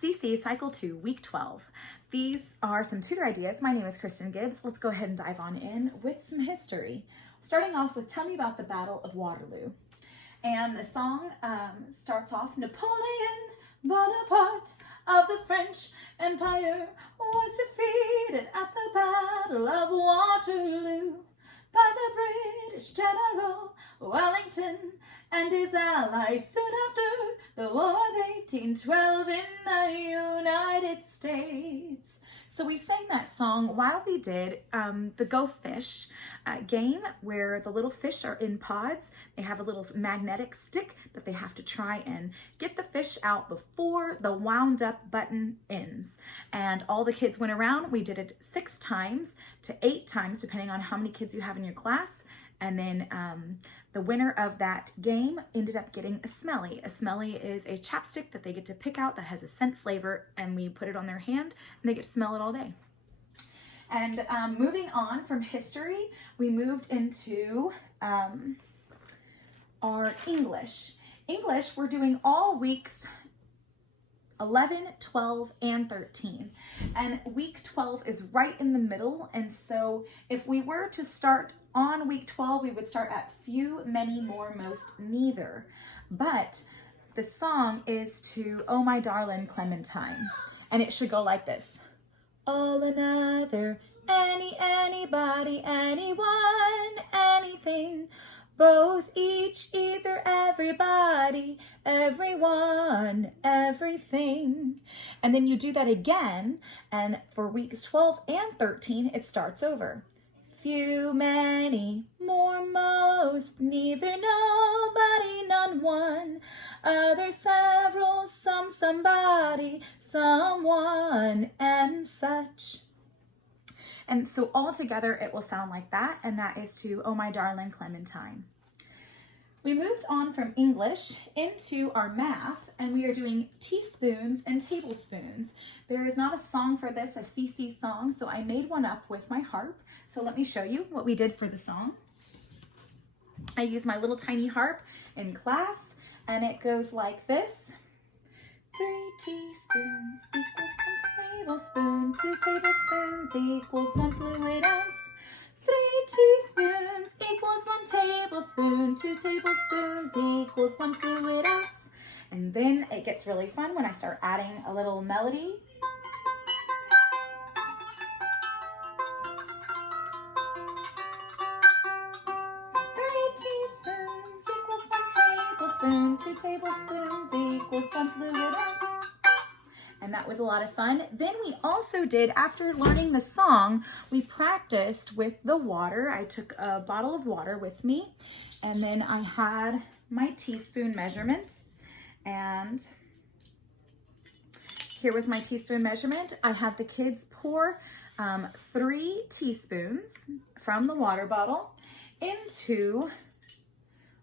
CC Cycle 2, Week 12. These are some tutor ideas. My name is Kristen Gibbs. Let's go ahead and dive on in with some history. Starting off with Tell Me About the Battle of Waterloo. And the song starts off, Napoleon Bonaparte of the French Empire was defeated at the Battle of Waterloo by the British General Wellington and his allies soon after the War of 1812 in the United States. So we sang that song while we did the Go Fish game, where the little fish are in pods. They have a little magnetic stick that they have to try and get the fish out before the wound up button ends. And all the kids went around. We did it 6 times to 8 times, depending on how many kids you have in your class. And then the winner of that game ended up getting a Smelly. A Smelly is a chapstick that they get to pick out that has a scent flavor, and we put it on their hand and they get to smell it all day. And moving on from history, we moved into our English. English, we're doing all weeks 11, 12, and 13. And week 12 is right in the middle. And so if we were to start on week 12, we would start at few, many, more, most, neither. But the song is to Oh My Darling Clementine. And it should go like this. All, another, any, anybody, anyone, anything, both, each, either, everybody, everyone, everything. And then you do that again, and for weeks 12 and 13, it starts over. Few, many, more, most, neither, nobody, none, one, other, several, some, somebody, someone, and such. And so all together it will sound like that, and that is to Oh My Darling Clementine. We moved on from English into our math, and we are doing teaspoons and tablespoons. There is not a song for this, a CC song, so I made one up with my harp. So let me show you what we did for the song. I used my little tiny harp in class, and it goes like this. 3 teaspoons equals 1 tablespoon. 2 tablespoons equals 1 fluid ounce. 3 teaspoons equals 1 tablespoon. 2 tablespoons equals 1 fluid ounce. And then it gets really fun when I start adding a little melody. Teaspoons equals 1 tablespoon. 2 tablespoons equals 1 fluid ounce. And that was a lot of fun. Then we also did, after learning the song, we practiced with the water. I took a bottle of water with me, and then I had my teaspoon measurement. And here was my teaspoon measurement. I had the kids pour 3 teaspoons from the water bottle into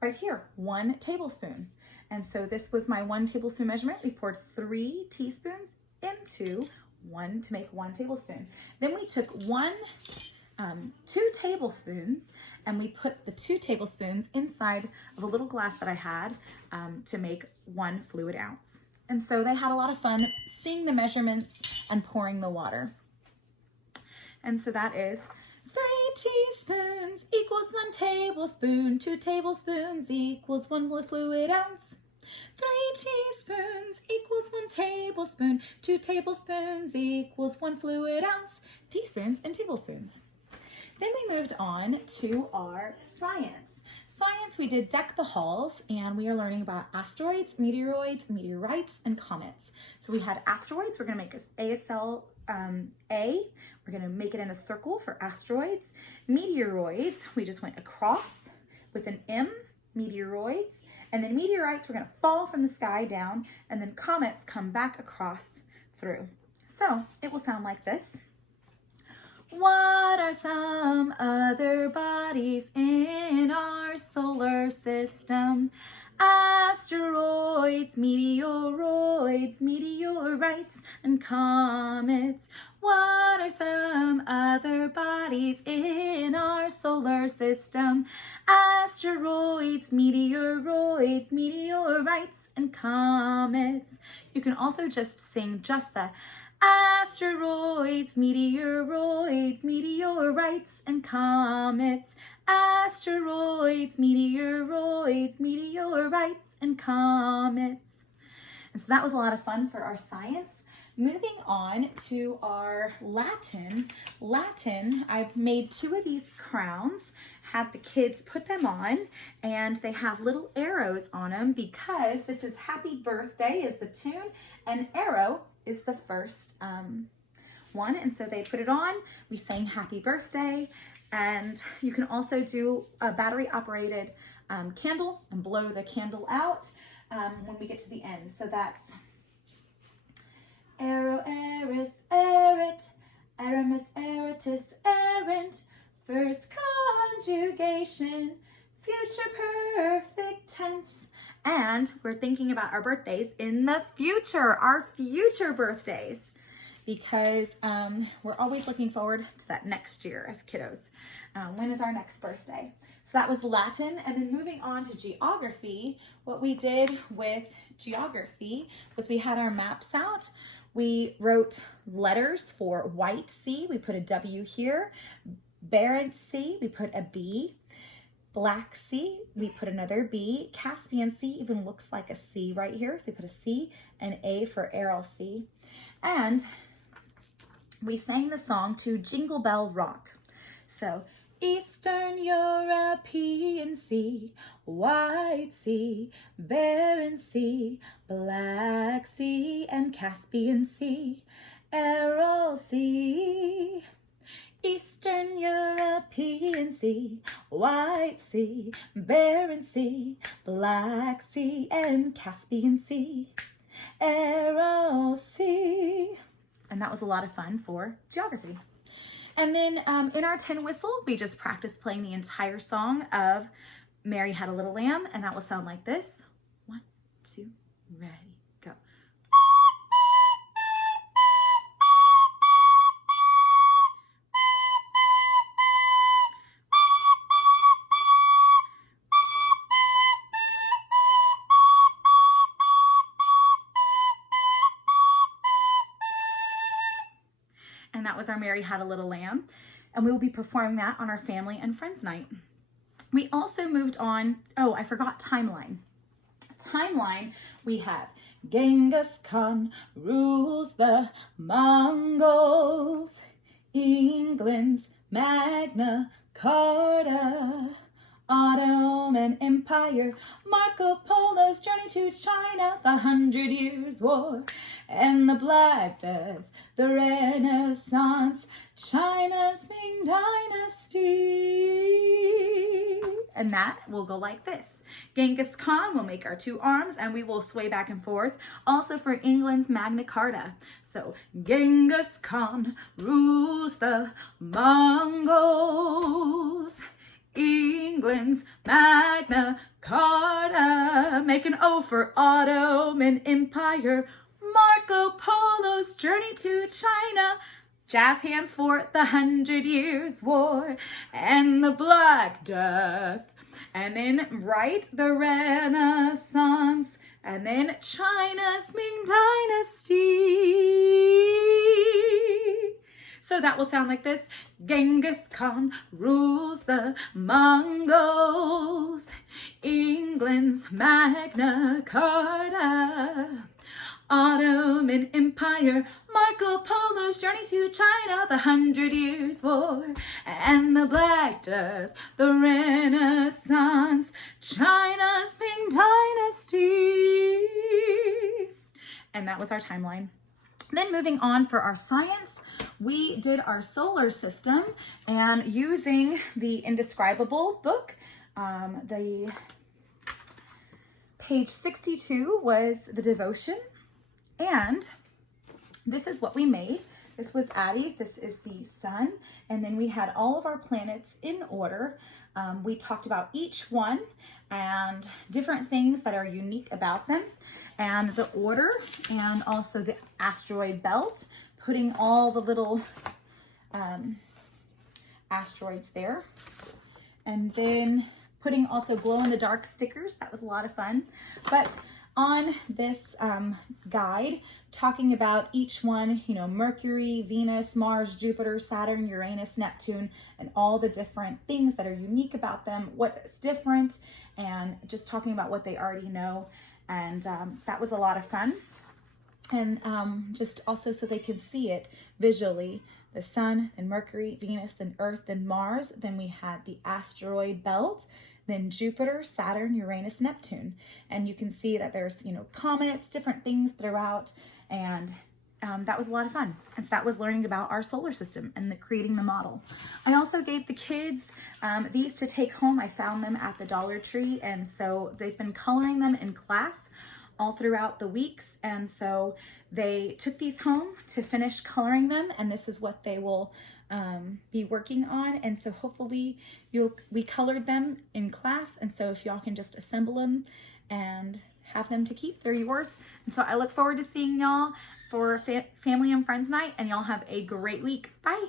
right here, 1 tablespoon. And so this was my 1 tablespoon measurement. We poured 3 teaspoons into 1 to make 1 tablespoon. Then we took 2 tablespoons, and we put the 2 tablespoons inside of a little glass that I had to make 1 fluid ounce. And so they had a lot of fun seeing the measurements and pouring the water. And so that is 3 teaspoons equals 1 tablespoon. 2 tablespoons equals 1 fluid ounce. 3 teaspoons equals 1 tablespoon. 2 tablespoons equals 1 fluid ounce. Teaspoons and tablespoons. Then we moved on to our science. Science, we did Deck the Halls, and we are learning about asteroids, meteoroids, meteorites, and comets. So we had asteroids. We're going to make ASL A. We're going to make it in a circle for asteroids. Meteoroids, we just went across with an M, meteoroids. And then meteorites, we're going to fall from the sky down, and then comets come back across through. So it will sound like this. What are some other bodies in our solar system? Asteroids, meteoroids, meteorites. meteorites and comets? What are some other bodies in our solar system? Asteroids, meteoroids, meteorites, and comets. You can also just sing just the asteroids, meteoroids, meteorites, and comets. Asteroids, meteoroids, meteorites, and comets. And so that was a lot of fun for our science. Moving on to our Latin. Latin, I've made 2 of these crowns, had the kids put them on, and they have little arrows on them because this is Happy Birthday is the tune, and arrow is the first one. And so they put it on, we sang Happy Birthday, and you can also do a battery operated candle and blow the candle out when we get to the end. So that's Aero, eris, erit, Aramis, eritus, errant, first conjugation, future perfect tense. And we're thinking about our birthdays in the future, our future birthdays, because we're always looking forward to that next year as kiddos. When is our next birthday? So that was Latin. And then moving on to geography, what we did with geography was we had our maps out. We wrote letters for White Sea, we put a W here. Barents Sea, we put a B. Black Sea, we put another B. Caspian Sea even looks like a C right here, so we put a C and A for Aral Sea. And we sang the song to Jingle Bell Rock. So, Eastern European Sea, White Sea, Barents Sea, Black Sea, and Caspian Sea, Aral Sea. Eastern European Sea, White Sea, Barents Sea, Black Sea, and Caspian Sea, Aral Sea. And that was a lot of fun for geography. And then in our tin whistle, we just practiced playing the entire song of Mary Had a Little Lamb, and that will sound like this. 1, 2, ready, go. And that was our Mary Had a Little Lamb. And we will be performing that on our family and friends night. We also moved on, oh, I forgot timeline. Timeline, we have Genghis Khan rules the Mongols, England's Magna Carta, Ottoman Empire, Marco Polo's journey to China, the 100 Years' War, and the Black Death, the Renaissance, China's Ming Dynasty. And that will go like this. Genghis Khan will make our 2 arms and we will sway back and forth. Also for England's Magna Carta. So Genghis Khan rules the Mongols, England's Magna Carta, make an O for Ottoman Empire, Marco Polo's journey to China, jazz hands for the 100 Years' War, and the Black Death, and then right, the Renaissance, and then China's Ming Dynasty. So that will sound like this. Genghis Khan rules the Mongols, England's Magna Carta, Ottoman Empire, Marco Polo's journey to China, the 100 Years' War, and the Black Death, the Renaissance, China's Ming Dynasty. And that was our timeline. Then moving on for our science, we did our solar system, and using the Indescribable book, the page 62 was the devotion. And this is what we made. This was Addie's, this is the sun, and then we had all of our planets in order. We talked about each one and different things that are unique about them. and the order, and also the asteroid belt, putting all the little asteroids there. And then putting also glow-in-the-dark stickers. That was a lot of fun. But on this guide, talking about each one, you know, Mercury, Venus, Mars, Jupiter, Saturn, Uranus, Neptune, and all the different things that are unique about them, what is different, and just talking about what they already know. And that was a lot of fun. And just also so they can see it visually, the sun, then Mercury, Venus, then Earth, then Mars. Then we had the asteroid belt, then Jupiter, Saturn, Uranus, Neptune. And you can see that there's, you know, comets, different things throughout. And that was a lot of fun. And so that was learning about our solar system and creating the model. I also gave the kids these to take home. I found them at the Dollar Tree. And so they've been coloring them in class all throughout the weeks. And so they took these home to finish coloring them, and this is what they will be working on. And so hopefully we colored them in class. And so if y'all can just assemble them and have them to keep, they're yours. And so I look forward to seeing y'all for Family and Friends Night, and y'all have a great week. Bye.